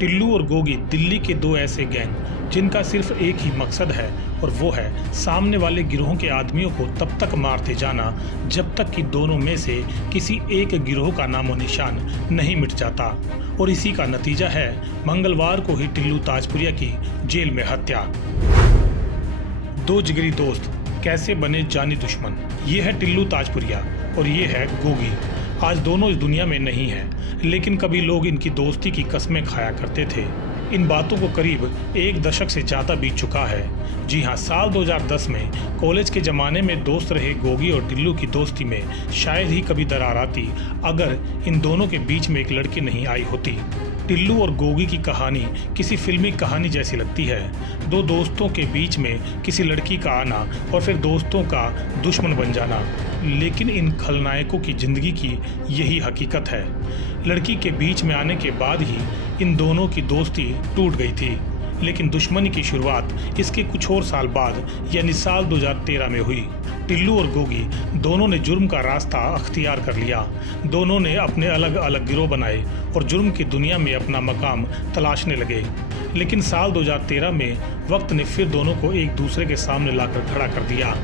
टिल्लू और गोगी दिल्ली के दो ऐसे गैंग जिनका सिर्फ एक ही मकसद है और वो है सामने वाले गिरोह के आदमियों को तब तक मारते जाना जब तक कि दोनों में से किसी एक गिरोह का नामो निशान नहीं मिट जाता। और इसी का नतीजा है मंगलवार को ही टिल्लू ताजपुरिया की जेल में हत्या। दो जिगरी दोस्त कैसे बने जानी दुश्मन, ये है टिल्लू ताजपुरिया और ये है गोगी। आज दोनों इस दुनिया में नहीं हैं, लेकिन कभी लोग इनकी दोस्ती की कस्में खाया करते थे। इन बातों को करीब एक दशक से ज़्यादा बीत चुका है। जी हाँ, साल 2010 में कॉलेज के ज़माने में दोस्त रहे गोगी और टिल्लू की दोस्ती में शायद ही कभी दरार आती अगर इन दोनों के बीच में एक लड़की नहीं आई होती। टिल्लू और गोगी की कहानी किसी फिल्मी कहानी जैसी लगती है। दो दोस्तों के बीच में किसी लड़की का आना और फिर दोस्तों का दुश्मन बन जाना, लेकिन इन खलनायकों की जिंदगी की यही हकीकत है। लड़की के बीच में आने के बाद ही इन दोनों की दोस्ती टूट गई थी, लेकिन दुश्मनी की शुरुआत इसके कुछ और साल बाद यानी साल 2013 में हुई। टिल्लू और गोगी दोनों ने जुर्म का रास्ता अख्तियार कर लिया। दोनों ने अपने अलग अलग गिरोह बनाए और जुर्म की दुनिया में अपना मकाम तलाशने लगे। लेकिन साल 2013 में वक्त ने फिर दोनों को एक दूसरे के सामने लाकर खड़ा कर दिया।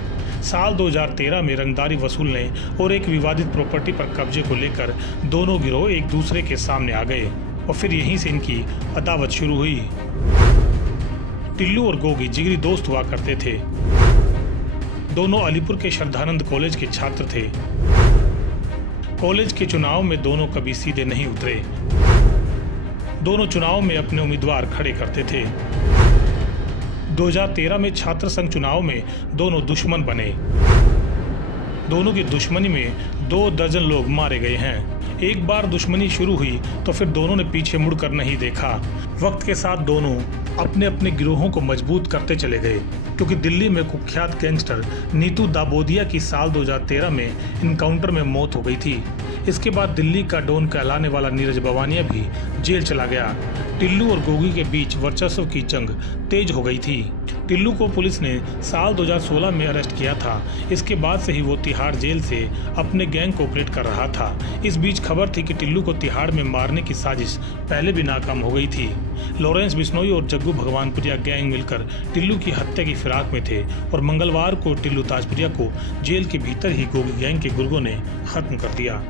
साल 2013 में रंगदारी वसूलने और एक विवादित प्रॉपर्टी पर कब्जे को लेकर दोनों गिरोह एक दूसरे के सामने आ गए और फिर यहीं से इनकी अदावत शुरू हुई। टिल्लू और गोगी जिगरी दोस्त हुआ करते थे। दोनों अलीपुर के श्रद्धानंद कॉलेज के छात्र थे। कॉलेज के चुनाव में दोनों कभी सीधे नहीं उतरे। दोनों चुनाव में अपने उम्मीदवार खड़े करते थे। 2013 में छात्र संघ चुनाव में दोनों दुश्मन बने। दोनों की दुश्मनी में 2 दर्जन लोग मारे गए हैं। एक बार दुश्मनी शुरू हुई तो फिर दोनों ने पीछे मुड़कर नहीं देखा। वक्त के साथ दोनों अपने अपने गिरोहों को मजबूत करते चले गए, क्योंकि दिल्ली में कुख्यात गैंगस्टर नीतू दाबोदिया की साल 2013 में इनकाउंटर में मौत हो गई थी। इसके बाद दिल्ली का डॉन कहलाने वाला नीरज बवानिया भी जेल चला गया। टिल्लू और गोगी के बीच वर्चस्व की जंग तेज हो गई थी। टिल्लू को पुलिस ने साल 2016 में अरेस्ट किया था। इसके बाद से ही वो तिहाड़ जेल से अपने गैंग को ऑपरेट कर रहा था। इस बीच खबर थी कि टिल्लू को तिहाड़ में मारने की साजिश पहले भी नाकाम हो गई थी। लॉरेंस बिश्नोई और जग्गू भगवानपुरिया गैंग मिलकर टिल्लू की हत्या की फिराक में थे और मंगलवार को टिल्लू ताजपुरिया को जेल के भीतर ही गोगी गैंग के गुर्गों ने खत्म कर दिया।